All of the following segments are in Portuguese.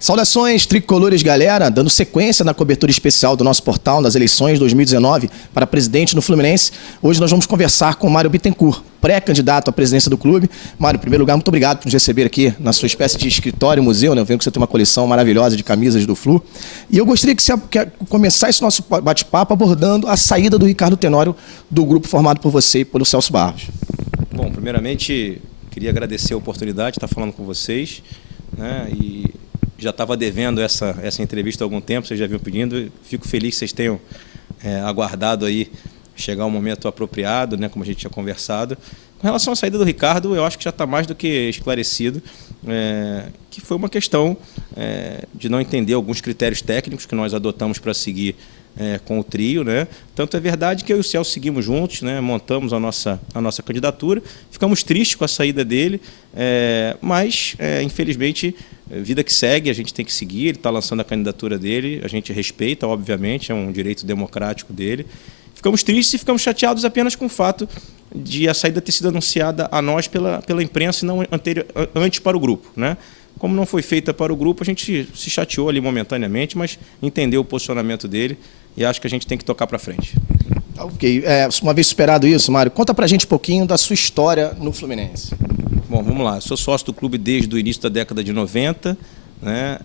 Saudações tricolores, galera, dando sequência na cobertura especial do nosso portal nas eleições 2019 para presidente no Fluminense. Hoje nós vamos conversar com o Mário Bittencourt, pré-candidato à presidência do clube. Mário, em primeiro lugar, muito obrigado por nos receber aqui na sua espécie de escritório, museu, né? Eu vendo que você tem uma coleção maravilhosa de camisas do Flu. E eu gostaria que você começasse nosso bate-papo abordando a saída do Ricardo Tenório do grupo formado por você e pelo Celso Barros. Bom, primeiramente, queria agradecer a oportunidade de estar falando com vocês, né? E já estava devendo essa entrevista há algum tempo, vocês já vinham pedindo. Fico feliz que vocês tenham aguardado aí chegar o momento apropriado, né, como a gente tinha conversado. Com relação à saída do Ricardo, eu acho que já está mais do que esclarecido, que foi uma questão de não entender alguns critérios técnicos que nós adotamos para seguir com o trio, né? Tanto é verdade que eu e o Celso seguimos juntos, né? Montamos a nossa candidatura, ficamos tristes com a saída dele, mas, infelizmente, vida que segue, a gente tem que seguir, ele está lançando a candidatura dele, a gente respeita, obviamente, é um direito democrático dele. Ficamos tristes e ficamos chateados apenas com o fato de a saída ter sido anunciada a nós pela imprensa e não antes para o grupo, né? Como não foi feita para o grupo, a gente se chateou ali momentaneamente, mas entendeu o posicionamento dele e acho que a gente tem que tocar para frente. Ok. Uma vez superado isso, Mário, conta para a gente um pouquinho da sua história no Fluminense. Bom, vamos lá. Eu sou sócio do clube desde o início da década de 90, né?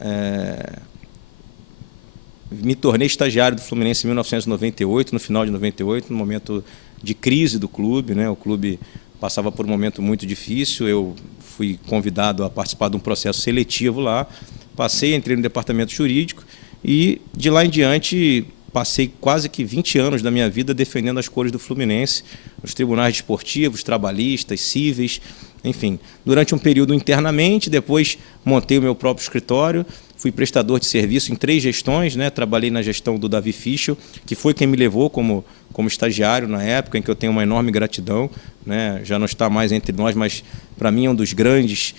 Me tornei estagiário do Fluminense em 1998, no final de 98, no momento de crise do clube, né? O clube passava por um momento muito difícil, eu fui convidado a participar de um processo seletivo lá, entrei no departamento jurídico e, de lá em diante, passei quase que 20 anos da minha vida defendendo as cores do Fluminense, nos tribunais desportivos, trabalhistas, cíveis, enfim. Durante um período internamente, depois montei o meu próprio escritório, fui prestador de serviço em 3 gestões, né? Trabalhei na gestão do Davi Fischel, que foi quem me levou como estagiário na época, em que eu tenho uma enorme gratidão, né? Já não está mais entre nós, mas para mim é um dos grandes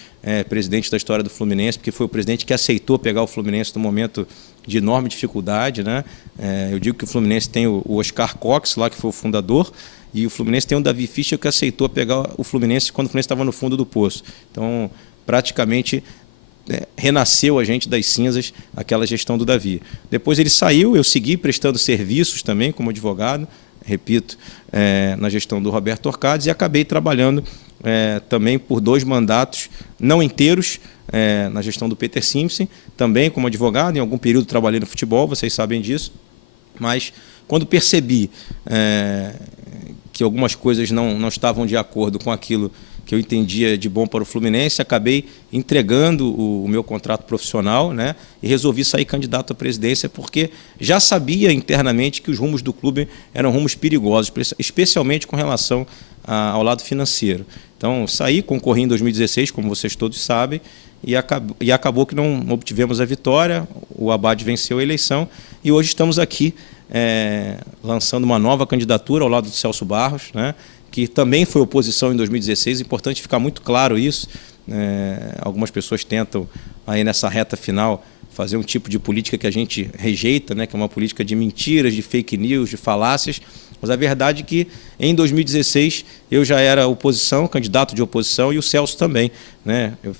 presidentes da história do Fluminense, porque foi o presidente que aceitou pegar o Fluminense num momento de enorme dificuldade, né? Eu digo que o Fluminense tem o Oscar Cox, lá que foi o fundador, e o Fluminense tem o Davi Fischel, que aceitou pegar o Fluminense quando o Fluminense estava no fundo do poço. Então, praticamente, renasceu a gente das cinzas aquela gestão do Davi. Depois ele saiu, eu segui prestando serviços também como advogado, repito, na gestão do Roberto Orcades, e acabei trabalhando também por 2 mandatos, não inteiros, na gestão do Peter Simpson, também como advogado, em algum período trabalhei no futebol, vocês sabem disso, mas quando percebi que algumas coisas não estavam de acordo com aquilo que eu entendia de bom para o Fluminense, acabei entregando o meu contrato profissional, né, e resolvi sair candidato à presidência, porque já sabia internamente que os rumos do clube eram rumos perigosos, especialmente com relação ao lado financeiro. Então, saí, concorri em 2016, como vocês todos sabem, e acabou que não obtivemos a vitória, o Abad venceu a eleição, e hoje estamos aqui lançando uma nova candidatura ao lado do Celso Barros, né, que também foi oposição em 2016, importante ficar muito claro isso. Algumas pessoas tentam, aí nessa reta final, fazer um tipo de política que a gente rejeita, né, que é uma política de mentiras, de fake news, de falácias, mas a verdade é que em 2016 eu já era oposição, candidato de oposição, e o Celso também, né? Eu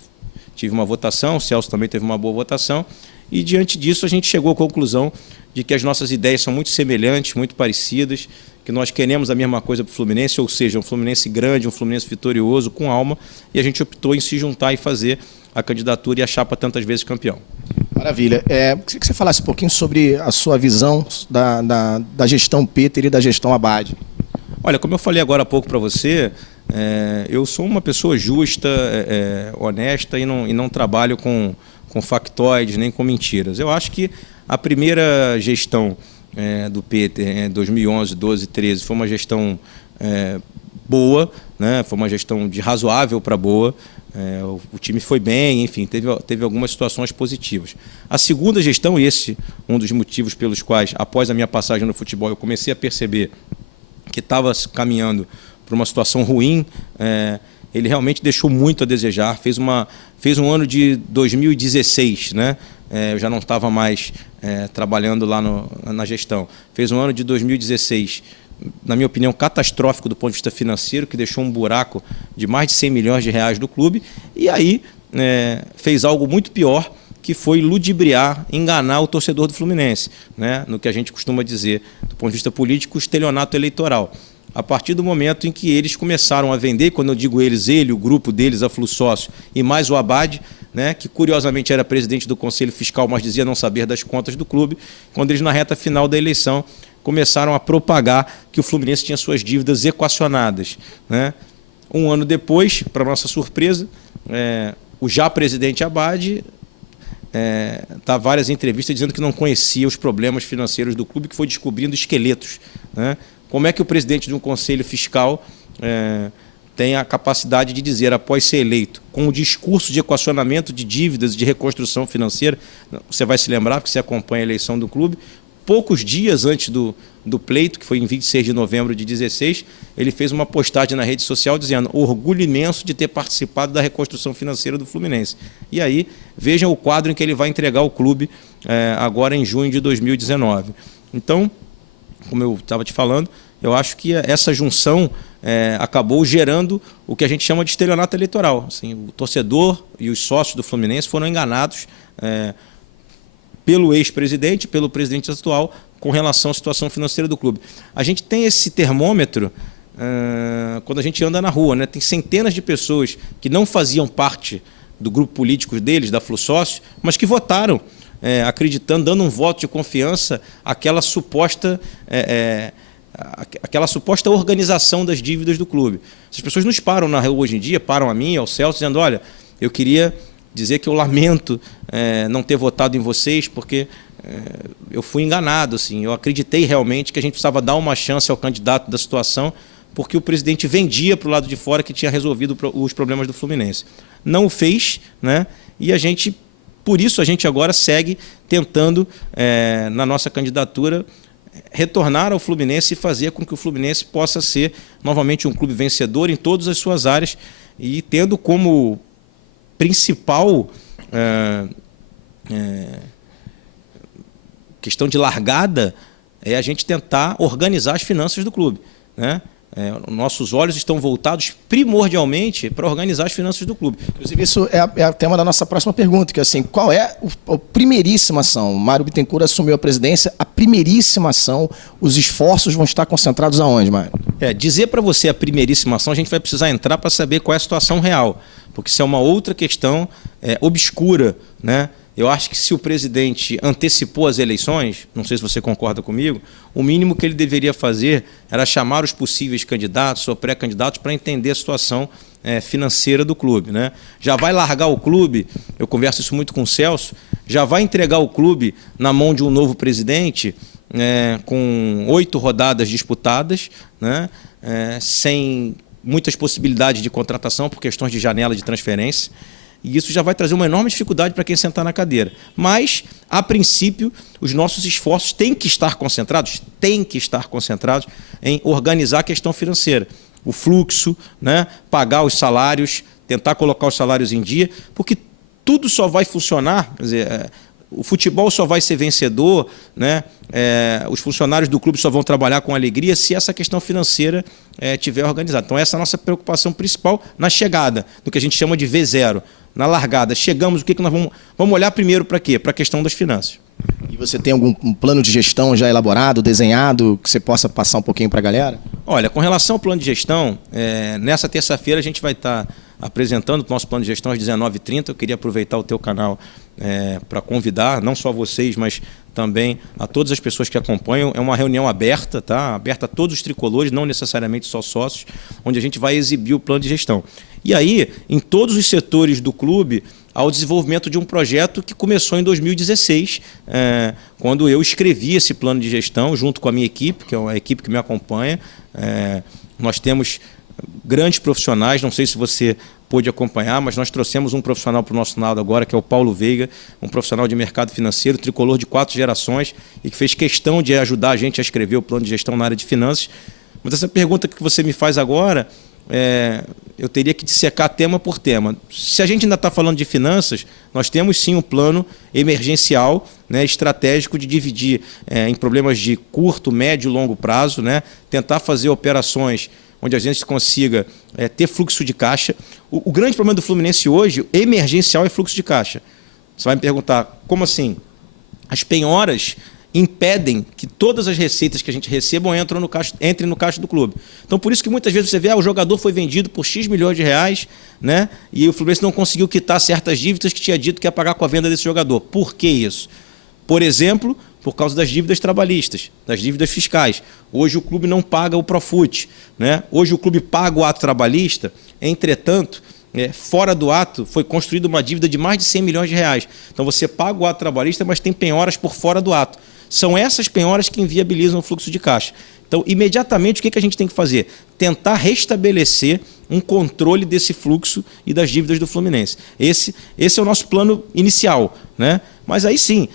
tive uma votação, o Celso também teve uma boa votação, e diante disso a gente chegou à conclusão de que as nossas ideias são muito semelhantes, muito parecidas, que nós queremos a mesma coisa para o Fluminense, ou seja, um Fluminense grande, um Fluminense vitorioso, com alma, e a gente optou em se juntar e fazer a candidatura e a chapa tantas vezes campeão. Maravilha. Queria que você falasse um pouquinho sobre a sua visão da gestão Peter e da gestão Abad. Olha, como eu falei agora há pouco para você, eu sou uma pessoa justa, honesta e não trabalho com factoides nem com mentiras. Eu acho que a primeira gestão do Peter em 2011, 12, 13 foi uma gestão boa, né? Foi uma gestão de razoável para boa. O time foi bem, enfim, teve algumas situações positivas. A segunda gestão, um dos motivos pelos quais, após a minha passagem no futebol, eu comecei a perceber que estava caminhando para uma situação ruim, ele realmente deixou muito a desejar. Fez um ano de 2016, né? Eu já não estava mais trabalhando lá na gestão. Fez um ano de 2016, na minha opinião, catastrófico do ponto de vista financeiro, que deixou um buraco de mais de 100 milhões de reais do clube. E aí fez algo muito pior, que foi ludibriar, enganar o torcedor do Fluminense, né? No que a gente costuma dizer, do ponto de vista político, estelionato eleitoral. A partir do momento em que eles começaram a vender, quando eu digo eles, ele, o grupo deles, a Flusócio, e mais o Abad, né, que curiosamente era presidente do Conselho Fiscal, mas dizia não saber das contas do clube, quando eles, na reta final da eleição, começaram a propagar que o Fluminense tinha suas dívidas equacionadas, né? Um ano depois, para nossa surpresa, o já presidente Abad dá várias entrevistas dizendo que não conhecia os problemas financeiros do clube, que foi descobrindo esqueletos, né? Como é que o presidente de um conselho fiscal tem a capacidade de dizer, após ser eleito, com o discurso de equacionamento de dívidas e de reconstrução financeira, você vai se lembrar, porque você acompanha a eleição do clube, poucos dias antes do pleito, que foi em 26 de novembro de 2016, ele fez uma postagem na rede social dizendo orgulho imenso de ter participado da reconstrução financeira do Fluminense. E aí, vejam o quadro em que ele vai entregar o clube agora em junho de 2019. Então, como eu estava te falando, eu acho que essa junção acabou gerando o que a gente chama de estelionato eleitoral. Assim, o torcedor e os sócios do Fluminense foram enganados pelo ex-presidente, pelo presidente atual, com relação à situação financeira do clube. A gente tem esse termômetro quando a gente anda na rua, né? Tem centenas de pessoas que não faziam parte do grupo político deles, da Flusócio, mas que votaram, acreditando, dando um voto de confiança àquela suposta organização das dívidas do clube. Essas pessoas nos param na rua hoje em dia, param a mim, ao Celso, dizendo, olha, eu queria dizer que eu lamento não ter votado em vocês, porque eu fui enganado. Assim, eu acreditei realmente que a gente precisava dar uma chance ao candidato da situação, porque o presidente vendia para o lado de fora que tinha resolvido os problemas do Fluminense. Não o fez, né? E por isso a gente agora segue tentando, na nossa candidatura, retornar ao Fluminense e fazer com que o Fluminense possa ser novamente um clube vencedor em todas as suas áreas e tendo como principal questão de largada a gente tentar organizar as finanças do clube, né? Nossos olhos estão voltados primordialmente para organizar as finanças do clube. Inclusive, isso é o tema da nossa próxima pergunta, que é assim, qual é a primeiríssima ação? O Mário Bittencourt assumiu a presidência, a primeiríssima ação, os esforços vão estar concentrados aonde, Mário? Dizer para você a primeiríssima ação, a gente vai precisar entrar para saber qual é a situação real, porque isso é uma outra questão obscura, né? Eu acho que se o presidente antecipou as eleições, não sei se você concorda comigo, o mínimo que ele deveria fazer era chamar os possíveis candidatos ou pré-candidatos para entender a situação financeira do clube, né? Já vai largar o clube, eu converso isso muito com o Celso, já vai entregar o clube na mão de um novo presidente com 8 rodadas disputadas, né? Sem muitas possibilidades de contratação por questões de janela de transferência. E isso já vai trazer uma enorme dificuldade para quem sentar na cadeira. Mas, a princípio, os nossos esforços têm que estar concentrados em organizar a questão financeira. O fluxo, né? Pagar os salários, tentar colocar os salários em dia, porque tudo só vai funcionar, quer dizer, o futebol só vai ser vencedor, né? Os funcionários do clube só vão trabalhar com alegria se essa questão financeira estiver organizada. Então, essa é a nossa preocupação principal na chegada, do que a gente chama de V0. Na largada, chegamos, o que nós vamos olhar primeiro para quê? Para a questão das finanças. E você tem algum plano de gestão já elaborado, desenhado, que você possa passar um pouquinho para a galera? Olha, com relação ao plano de gestão, nessa terça-feira a gente vai estar apresentando o nosso plano de gestão às 19h30. Eu queria aproveitar o teu canal para convidar, não só vocês, mas também a todas as pessoas que acompanham. É uma reunião aberta, tá? Aberta a todos os tricolores, não necessariamente só sócios, onde a gente vai exibir o plano de gestão. E aí, em todos os setores do clube, há o desenvolvimento de um projeto que começou em 2016, quando eu escrevi esse plano de gestão junto com a minha equipe, que é uma equipe que me acompanha. Nós temos grandes profissionais, não sei se você pôde acompanhar, mas nós trouxemos um profissional para o nosso lado agora, que é o Paulo Veiga, um profissional de mercado financeiro, tricolor de 4 gerações, e que fez questão de ajudar a gente a escrever o plano de gestão na área de finanças. Mas essa pergunta que você me faz agora, eu teria que dissecar tema por tema. Se a gente ainda está falando de finanças, nós temos sim um plano emergencial, né, estratégico de dividir em problemas de curto, médio e longo prazo, né, tentar fazer operações onde a gente consiga ter fluxo de caixa. O grande problema do Fluminense hoje, emergencial, é fluxo de caixa. Você vai me perguntar, como assim? As penhoras impedem que todas as receitas que a gente receba entrem no caixa do clube. Então, por isso que muitas vezes você vê, o jogador foi vendido por X milhões de reais, né? E o Fluminense não conseguiu quitar certas dívidas que tinha dito que ia pagar com a venda desse jogador. Por que isso? Por exemplo, por causa das dívidas trabalhistas, das dívidas fiscais. Hoje o clube não paga o Profut, né? Hoje o clube paga o ato trabalhista, entretanto, fora do ato foi construída uma dívida de mais de 100 milhões de reais. Então você paga o ato trabalhista, mas tem penhoras por fora do ato. São essas penhoras que inviabilizam o fluxo de caixa. Então, imediatamente, o que a gente tem que fazer? Tentar restabelecer um controle desse fluxo e das dívidas do Fluminense. Esse é o nosso plano inicial, né? Mas aí sim,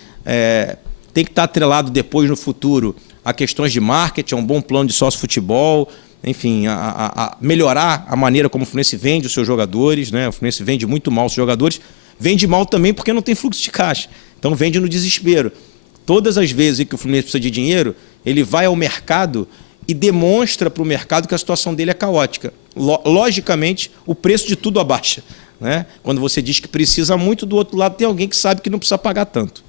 tem que estar atrelado depois, no futuro, a questões de marketing, a um bom plano de sócio-futebol, enfim, a melhorar a maneira como o Fluminense vende os seus jogadores, né? O Fluminense vende muito mal os jogadores, vende mal também porque não tem fluxo de caixa. Então, vende no desespero. Todas as vezes que o Fluminense precisa de dinheiro, ele vai ao mercado e demonstra para o mercado que a situação dele é caótica. Logicamente, o preço de tudo abaixa, né? Quando você diz que precisa muito, do outro lado tem alguém que sabe que não precisa pagar tanto.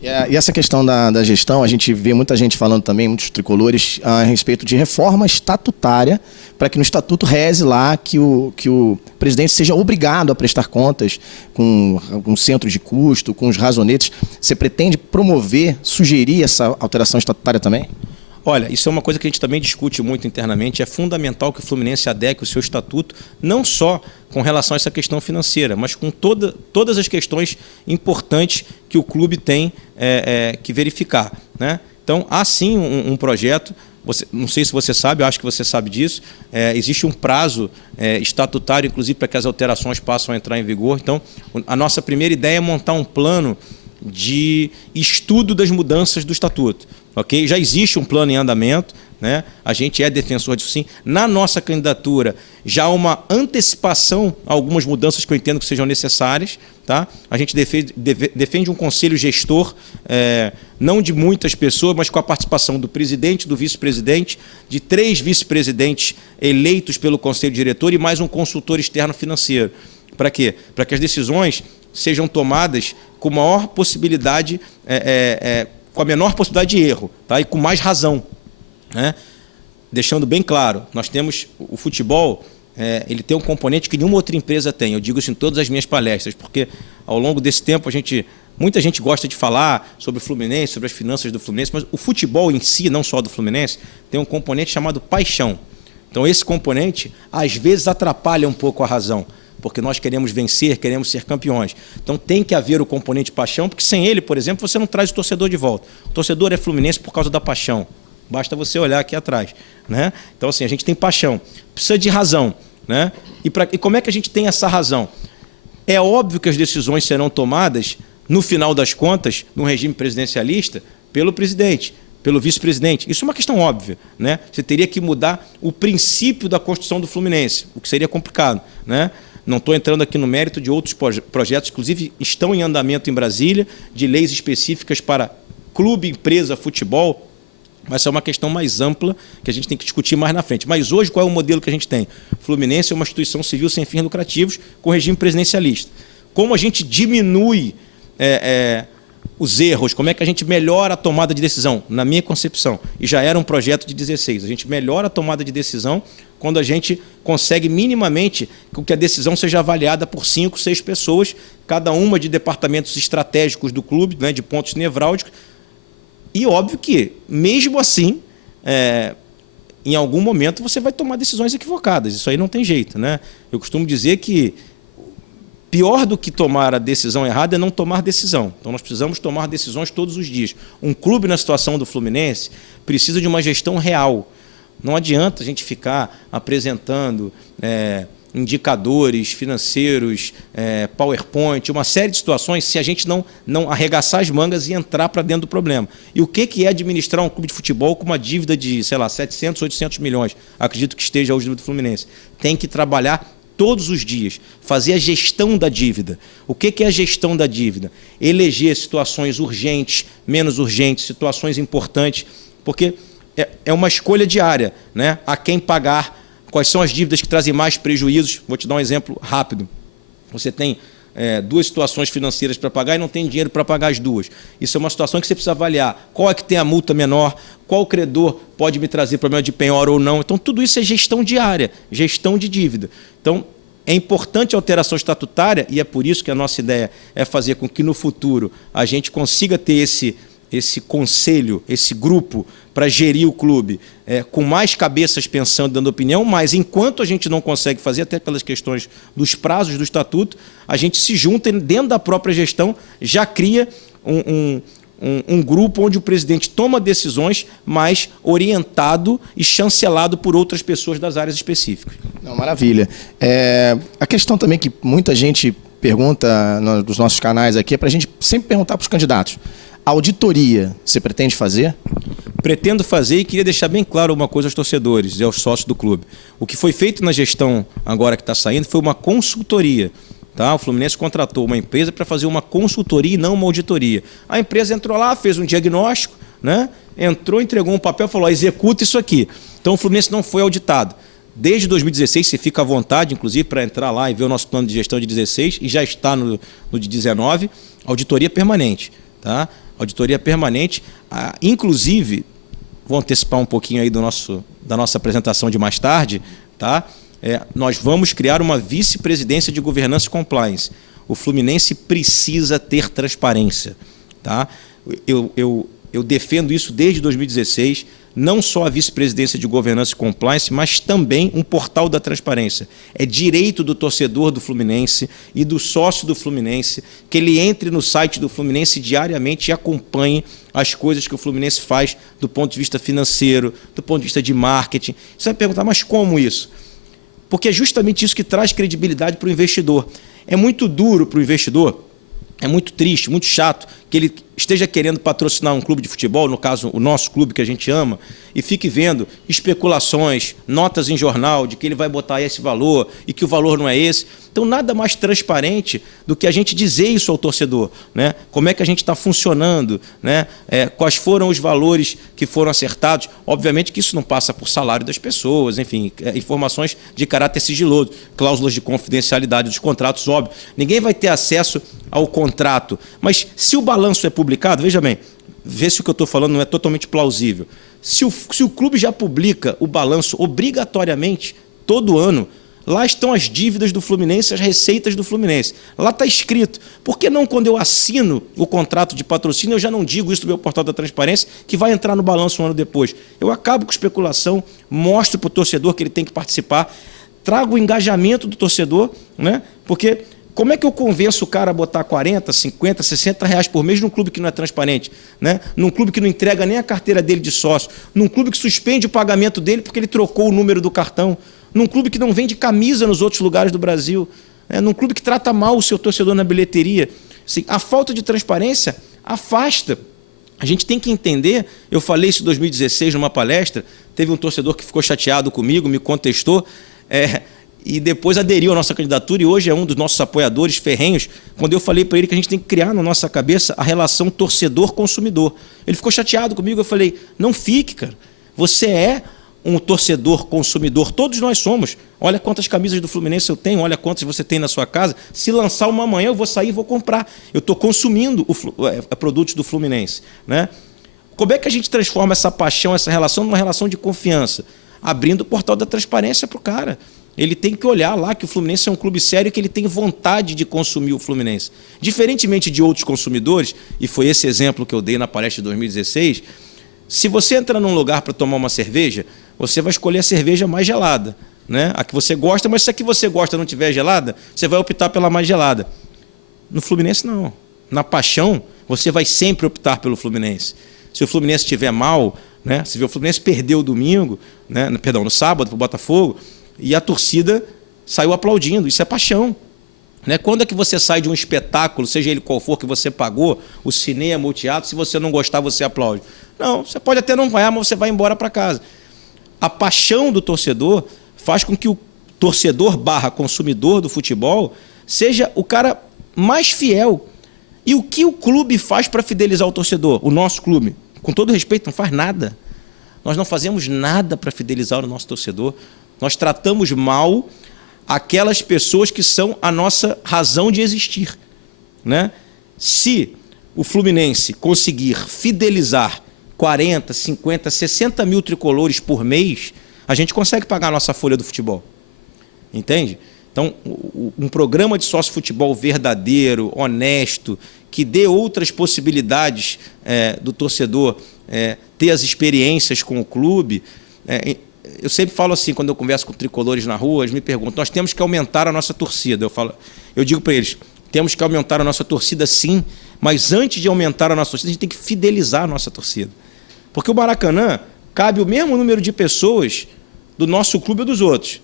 E essa questão da gestão, a gente vê muita gente falando também, muitos tricolores, a respeito de reforma estatutária, para que no estatuto reze lá que o presidente seja obrigado a prestar contas com um centro de custo, com os razonetes. Você pretende promover, sugerir essa alteração estatutária também? Olha, isso é uma coisa que a gente também discute muito internamente. É fundamental que o Fluminense adeque o seu estatuto, não só com relação a essa questão financeira, mas com todas as questões importantes que o clube tem que verificar, né? Então, há sim um projeto, não sei se você sabe, eu acho que você sabe disso, existe um prazo estatutário, inclusive, para que as alterações passem a entrar em vigor. Então, a nossa primeira ideia é montar um plano de estudo das mudanças do estatuto. Okay? Já existe um plano em andamento, né? A gente é defensor disso sim. Na nossa candidatura, já há uma antecipação a algumas mudanças que eu entendo que sejam necessárias. Tá? A gente defende um conselho gestor, não de muitas pessoas, mas com a participação do presidente, do vice-presidente, de 3 vice-presidentes eleitos pelo conselho diretor e mais um consultor externo financeiro. Para quê? Para que as decisões sejam tomadas com maior possibilidade, com a menor possibilidade de erro, tá? E com mais razão, né? Deixando bem claro, nós temos o futebol, ele tem um componente que nenhuma outra empresa tem. Eu digo isso em todas as minhas palestras, porque ao longo desse tempo muita gente gosta de falar sobre o Fluminense, sobre as finanças do Fluminense, mas o futebol em si, não só do Fluminense, tem um componente chamado paixão. Então esse componente, às vezes, atrapalha um pouco a razão, porque nós queremos vencer, queremos ser campeões. Então tem que haver o componente paixão, porque sem ele, por exemplo, você não traz o torcedor de volta. O torcedor é fluminense por causa da paixão. Basta você olhar aqui atrás, né? Então, assim, a gente tem paixão. Precisa de razão, né? E como é que a gente tem essa razão? É óbvio que as decisões serão tomadas, no final das contas, no regime presidencialista, pelo presidente, pelo vice-presidente. Isso é uma questão óbvia, né? Você teria que mudar o princípio da Constituição do Fluminense, o que seria complicado, né? Não estou entrando aqui no mérito de outros projetos, inclusive estão em andamento em Brasília, de leis específicas para clube, empresa, futebol, mas é uma questão mais ampla que a gente tem que discutir mais na frente. Mas hoje, qual é o modelo que a gente tem? O Fluminense é uma instituição civil sem fins lucrativos com regime presidencialista. Como a gente diminui os erros, como é que a gente melhora a tomada de decisão? Na minha concepção, e já era um projeto de 16, a gente melhora a tomada de decisão quando a gente consegue minimamente que a decisão seja avaliada por 5, 6 pessoas, cada uma de departamentos estratégicos do clube, né, de pontos nevrálgicos. E óbvio que, mesmo assim, em algum momento você vai tomar decisões equivocadas. Isso aí não tem jeito, né? Eu costumo dizer que pior do que tomar a decisão errada é não tomar decisão. Então, nós precisamos tomar decisões todos os dias. Um clube na situação do Fluminense precisa de uma gestão real. Não adianta a gente ficar apresentando indicadores financeiros, PowerPoint, uma série de situações se a gente não arregaçar as mangas e entrar para dentro do problema. E o que é administrar um clube de futebol com uma dívida de, sei lá, 700, 800 milhões? Acredito que esteja hoje do Fluminense. Tem que trabalhar todos os dias, fazer a gestão da dívida. O que é a gestão da dívida? Eleger situações urgentes, menos urgentes, situações importantes, porque é uma escolha diária, né? A quem pagar, quais são as dívidas que trazem mais prejuízos. Vou te dar um exemplo rápido. Você tem duas situações financeiras para pagar e não tem dinheiro para pagar as duas. Isso é uma situação que você precisa avaliar. Qual é que tem a multa menor? Qual credor pode me trazer problema de penhora ou não? Então, tudo isso é gestão diária, gestão de dívida. Então, é importante a alteração estatutária e é por isso que a nossa ideia é fazer com que, no futuro, a gente consiga ter esse conselho, esse grupo para gerir o clube com mais cabeças pensando, dando opinião, mas enquanto a gente não consegue fazer, até pelas questões dos prazos do estatuto, a gente se junta e dentro da própria gestão, já cria um grupo onde o presidente toma decisões, mas orientado e chancelado por outras pessoas das áreas específicas. Não, maravilha. A questão também que muita gente pergunta nos nossos canais aqui é para a gente sempre perguntar para os candidatos. A auditoria, você pretende fazer? Pretendo fazer e queria deixar bem claro uma coisa aos torcedores e aos sócios do clube. O que foi feito na gestão agora que está saindo foi uma consultoria. Tá? O Fluminense contratou uma empresa para fazer uma consultoria e não uma auditoria. A empresa entrou lá, fez um diagnóstico, né? Entrou, entregou um papel e falou, executa isso aqui. Então o Fluminense não foi auditado. Desde 2016, você fica à vontade, inclusive, para entrar lá e ver o nosso plano de gestão de 16 e já está no de 19, auditoria permanente. Tá? Auditoria permanente, inclusive, vou antecipar um pouquinho aí da nossa apresentação de mais tarde, tá? Nós vamos criar uma vice-presidência de governança e compliance. O Fluminense precisa ter transparência. Tá? Eu defendo isso desde 2016, não só a vice-presidência de governança e compliance, mas também um portal da transparência. É direito do torcedor do Fluminense e do sócio do Fluminense que ele entre no site do Fluminense diariamente e acompanhe as coisas que o Fluminense faz do ponto de vista financeiro, do ponto de vista de marketing. Você vai perguntar, mas como isso? Porque é justamente isso que traz credibilidade para o investidor. É muito duro para o investidor, é muito triste, muito chato que ele esteja querendo patrocinar um clube de futebol, no caso o nosso clube que a gente ama, e fique vendo especulações, notas em jornal de que ele vai botar esse valor e que o valor não é esse. Então, nada mais transparente do que a gente dizer isso ao torcedor, né? Como é que a gente está funcionando, né? Quais foram os valores que foram acertados. Obviamente que isso não passa por salário das pessoas, enfim, informações de caráter sigiloso, cláusulas de confidencialidade dos contratos, óbvio. Ninguém vai ter acesso ao contrato, mas se o balanço é publicado, veja bem, vê se o que eu estou falando não é totalmente plausível. Se o clube já publica o balanço obrigatoriamente, todo ano, lá estão as dívidas do Fluminense, as receitas do Fluminense. Lá está escrito. Por que não, quando eu assino o contrato de patrocínio, eu já não digo isso no meu portal da transparência, que vai entrar no balanço um ano depois? Eu acabo com especulação, mostro para o torcedor que ele tem que participar, trago o engajamento do torcedor, né? Porque como é que eu convenço o cara a botar 40, 50, 60 reais por mês num clube que não é transparente? Né? Num clube que não entrega nem a carteira dele de sócio, num clube que suspende o pagamento dele porque ele trocou o número do cartão, num clube que não vende camisa nos outros lugares do Brasil, né? Num clube que trata mal o seu torcedor na bilheteria. Assim, a falta de transparência afasta. A gente tem que entender, eu falei isso em 2016 numa palestra, teve um torcedor que ficou chateado comigo, me contestou, e depois aderiu à nossa candidatura e hoje é um dos nossos apoiadores ferrenhos, quando eu falei para ele que a gente tem que criar na nossa cabeça a relação torcedor-consumidor. Ele ficou chateado comigo, eu falei, não fique, cara. Você é um torcedor-consumidor, todos nós somos. Olha quantas camisas do Fluminense eu tenho, olha quantas você tem na sua casa. Se lançar uma amanhã, eu vou sair e vou comprar. Eu estou consumindo produtos do Fluminense. Né? Como é que a gente transforma essa paixão, essa relação, numa relação de confiança? Abrindo o portal da transparência para o cara. Ele tem que olhar lá que o Fluminense é um clube sério e que ele tem vontade de consumir o Fluminense. Diferentemente de outros consumidores, e foi esse exemplo que eu dei na palestra de 2016, se você entra num lugar para tomar uma cerveja, você vai escolher a cerveja mais gelada, né? A que você gosta, mas se a que você gosta não tiver gelada, você vai optar pela mais gelada. No Fluminense, não. Na paixão, você vai sempre optar pelo Fluminense. Se o Fluminense estiver mal, né? Se o Fluminense perdeu o domingo, né? Perdão, no sábado para o Botafogo, e a torcida saiu aplaudindo. Isso é paixão. Né? Quando é que você sai de um espetáculo, seja ele qual for, que você pagou, o cinema, o teatro, se você não gostar, você aplaude? Não, você pode até não ganhar, mas você vai embora para casa. A paixão do torcedor faz com que o torcedor/consumidor do futebol seja o cara mais fiel. E o que o clube faz para fidelizar o torcedor? O nosso clube, com todo respeito, não faz nada. Nós não fazemos nada para fidelizar o nosso torcedor. Nós tratamos mal aquelas pessoas que são a nossa razão de existir, né? Se o Fluminense conseguir fidelizar 40, 50, 60 mil tricolores por mês, a gente consegue pagar a nossa folha do futebol. Entende? Então, um programa de sócio-futebol verdadeiro, honesto, que dê outras possibilidades do torcedor ter as experiências com o clube. Eu sempre falo assim, quando eu converso com tricolores na rua, eles me perguntam, nós temos que aumentar a nossa torcida. Eu digo para eles, temos que aumentar a nossa torcida sim, mas antes de aumentar a nossa torcida, a gente tem que fidelizar a nossa torcida. Porque o Maracanã cabe o mesmo número de pessoas do nosso clube ou dos outros.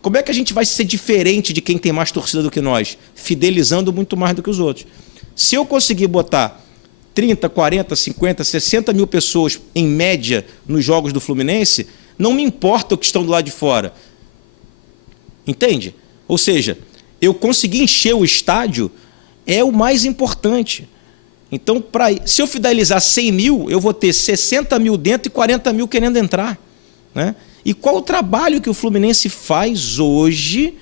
Como é que a gente vai ser diferente de quem tem mais torcida do que nós? Fidelizando muito mais do que os outros. Se eu conseguir botar 30, 40, 50, 60 mil pessoas, em média, nos jogos do Fluminense, não me importa o que estão do lado de fora. Entende? Ou seja, eu conseguir encher o estádio é o mais importante. Então, se eu fidelizar 100 mil, eu vou ter 60 mil dentro e 40 mil querendo entrar, né? E qual o trabalho que o Fluminense faz hoje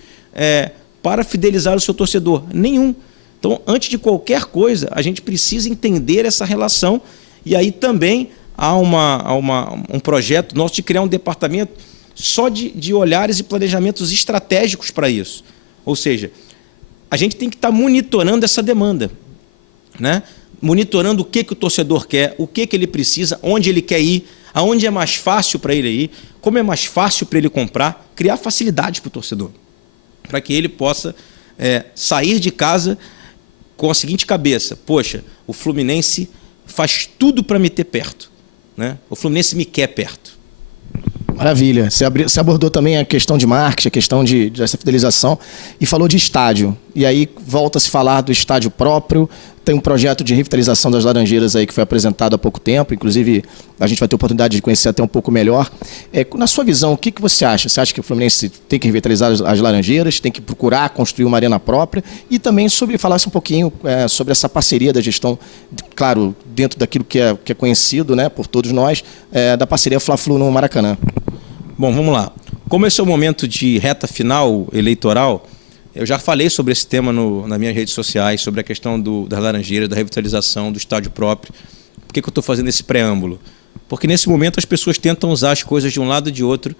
para fidelizar o seu torcedor? Nenhum. Então, antes de qualquer coisa, a gente precisa entender essa relação. E aí também há um projeto nosso de criar um departamento só de olhares e planejamentos estratégicos para isso. Ou seja, a gente tem que estar monitorando essa demanda, né? Monitorando o que o torcedor quer, o que ele precisa, onde ele quer ir, aonde é mais fácil para ele ir, como é mais fácil para ele comprar, criar facilidade para o torcedor, para que ele possa sair de casa com a seguinte cabeça: poxa, o Fluminense faz tudo para me ter perto, né? O Fluminense me quer perto. Maravilha. Você abordou também a questão de marketing, a questão dessa fidelização e falou de estádio. E aí volta a se falar do estádio próprio. Tem um projeto de revitalização das Laranjeiras aí que foi apresentado há pouco tempo. Inclusive, a gente vai ter a oportunidade de conhecer até um pouco melhor. Na sua visão, o que você acha? Você acha que o Fluminense tem que revitalizar as Laranjeiras, tem que procurar construir uma arena própria? E também falasse um pouquinho sobre essa parceria da gestão, claro, dentro daquilo que é conhecido, né, por todos nós, da parceria Fla-Flu no Maracanã. Bom, vamos lá. Como esse é o momento de reta final eleitoral, eu já falei sobre esse tema nas minhas redes sociais, sobre a questão das Laranjeiras, da revitalização, do estádio próprio. Por que eu estou fazendo esse preâmbulo? Porque nesse momento as pessoas tentam usar as coisas de um lado e de outro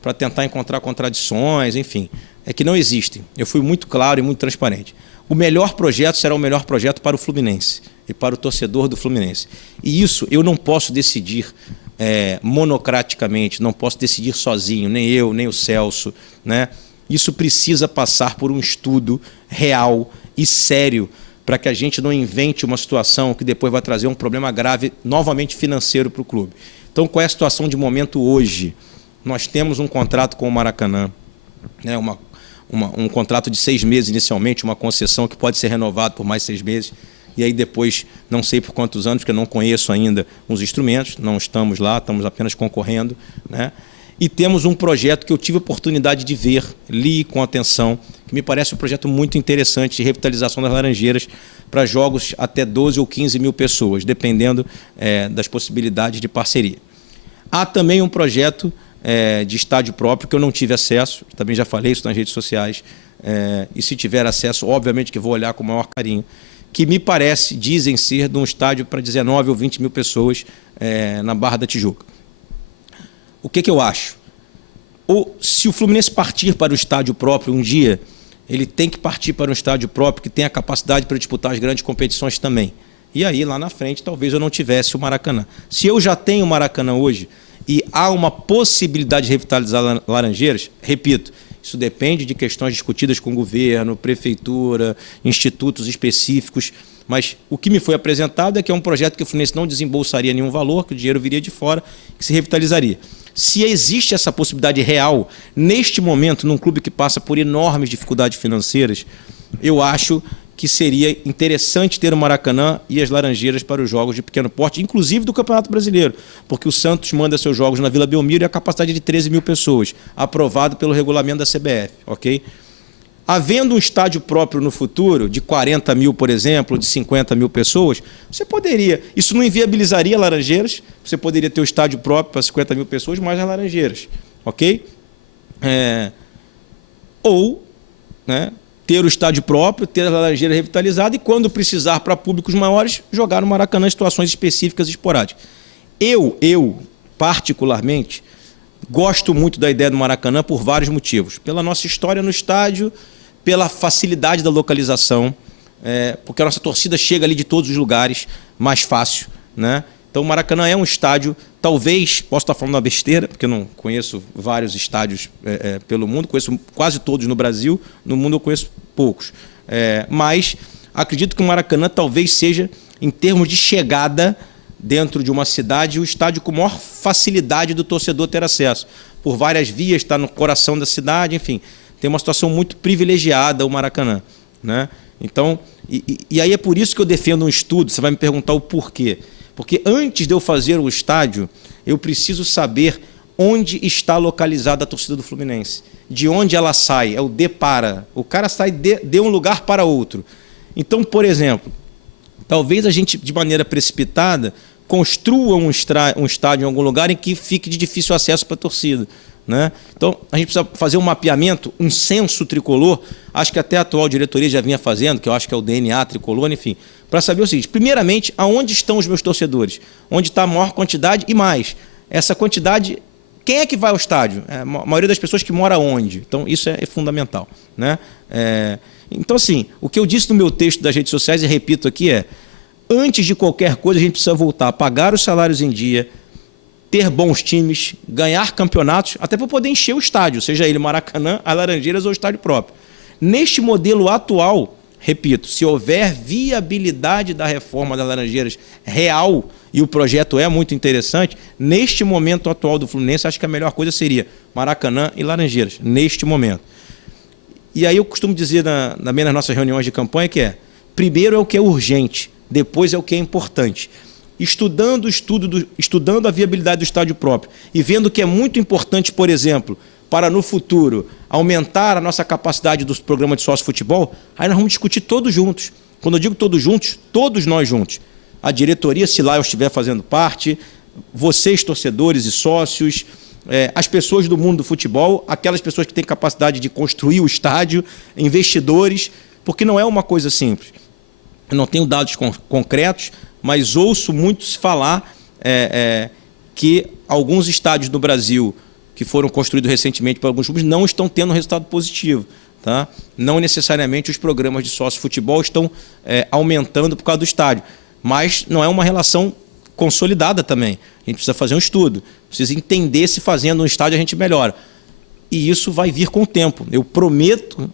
para tentar encontrar contradições, enfim. É que não existem. Eu fui muito claro e muito transparente. O melhor projeto será o melhor projeto para o Fluminense e para o torcedor do Fluminense. E isso eu não posso decidir monocraticamente, não posso decidir sozinho, nem eu, nem o Celso, né? Isso precisa passar por um estudo real e sério para que a gente não invente uma situação que depois vai trazer um problema grave novamente financeiro para o clube. Então, qual é a situação de momento hoje? Nós temos um contrato com o Maracanã, né? Um contrato de 6 meses inicialmente, uma concessão que pode ser renovado por mais 6 meses. E aí depois, não sei por quantos anos, porque eu não conheço ainda os instrumentos, não estamos lá, estamos apenas concorrendo, né? E temos um projeto que eu tive a oportunidade de ver, li com atenção, que me parece um projeto muito interessante de revitalização das Laranjeiras para jogos até 12 ou 15 mil pessoas, dependendo das possibilidades de parceria. Há também um projeto de estádio próprio que eu não tive acesso, também já falei isso nas redes sociais, e se tiver acesso, obviamente que vou olhar com o maior carinho, que me parece, dizem ser, de um estádio para 19 ou 20 mil pessoas na Barra da Tijuca. O que eu acho? Se o Fluminense partir para o estádio próprio um dia, ele tem que partir para um estádio próprio que tenha capacidade para disputar as grandes competições também. E aí, lá na frente, talvez eu não tivesse o Maracanã. Se eu já tenho o Maracanã hoje e há uma possibilidade de revitalizar Laranjeiras, repito, isso depende de questões discutidas com o governo, prefeitura, institutos específicos, mas o que me foi apresentado é que é um projeto que o Fluminense não desembolsaria nenhum valor, que o dinheiro viria de fora, que se revitalizaria. Se existe essa possibilidade real, neste momento, num clube que passa por enormes dificuldades financeiras, eu acho que seria interessante ter o Maracanã e as Laranjeiras para os jogos de pequeno porte, inclusive do Campeonato Brasileiro, porque o Santos manda seus jogos na Vila Belmiro e a capacidade de 13 mil pessoas, aprovado pelo regulamento da CBF, ok? Havendo um estádio próprio no futuro, de 40 mil, por exemplo, de 50 mil pessoas, você poderia, isso não inviabilizaria Laranjeiras, você poderia ter o estádio próprio para 50 mil pessoas, mais as Laranjeiras, ok? ou, né, ter o estádio próprio, ter a Laranjeira revitalizada e, quando precisar para públicos maiores, jogar no Maracanã em situações específicas e esporádicas. Eu, particularmente, gosto muito da ideia do Maracanã por vários motivos. Pela nossa história no estádio, pela facilidade da localização, porque a nossa torcida chega ali de todos os lugares mais fácil, né? Então o Maracanã é um estádio, talvez, posso estar falando uma besteira, porque eu não conheço vários estádios pelo mundo, conheço quase todos no Brasil, no mundo eu conheço poucos. Mas acredito que o Maracanã talvez seja, em termos de chegada dentro de uma cidade, o estádio com maior facilidade do torcedor ter acesso. Por várias vias, está no coração da cidade, enfim, tem uma situação muito privilegiada o Maracanã, né? Então, e aí é por isso que eu defendo um estudo. Você vai me perguntar o porquê. Porque antes de eu fazer o estádio, eu preciso saber onde está localizada a torcida do Fluminense. De onde ela sai, é o de para. O cara sai de um lugar para outro. Então, por exemplo, talvez a gente, de maneira precipitada, construa um estádio em algum lugar em que fique de difícil acesso para a torcida, né? Então, a gente precisa fazer um mapeamento, um censo tricolor, acho que até a atual diretoria já vinha fazendo, que eu acho que é o DNA tricolor, enfim, para saber o seguinte: primeiramente, aonde estão os meus torcedores? Onde está a maior quantidade e mais? Essa quantidade, quem é que vai ao estádio? A maioria das pessoas que mora onde? Então, isso é fundamental, né? Então, assim, o que eu disse no meu texto das redes sociais, e repito aqui, antes de qualquer coisa, a gente precisa voltar a pagar os salários em dia, ter bons times, ganhar campeonatos, até para poder encher o estádio, seja ele Maracanã, as Laranjeiras ou o estádio próprio. Neste modelo atual, repito, se houver viabilidade da reforma das Laranjeiras real, e o projeto é muito interessante, neste momento atual do Fluminense, acho que a melhor coisa seria Maracanã e Laranjeiras, neste momento. E aí eu costumo dizer também nas nossas reuniões de campanha que primeiro é o que é urgente, depois é o que é importante. Estudando a viabilidade do estádio próprio e vendo que é muito importante, por exemplo, para no futuro aumentar a nossa capacidade dos programas de sócio-futebol, aí nós vamos discutir todos juntos. Quando eu digo todos juntos, todos nós juntos. A diretoria, se lá eu estiver fazendo parte, vocês, torcedores e sócios, as pessoas do mundo do futebol, aquelas pessoas que têm capacidade de construir o estádio, investidores, porque não é uma coisa simples. Eu não tenho dados concretos, mas ouço muito se falar que alguns estádios no Brasil que foram construídos recentemente por alguns clubes não estão tendo um resultado positivo, tá? Não necessariamente os programas de sócio-futebol estão aumentando por causa do estádio, mas não é uma relação consolidada também. A gente precisa fazer um estudo, precisa entender se fazendo um estádio a gente melhora. E isso vai vir com o tempo. Eu prometo,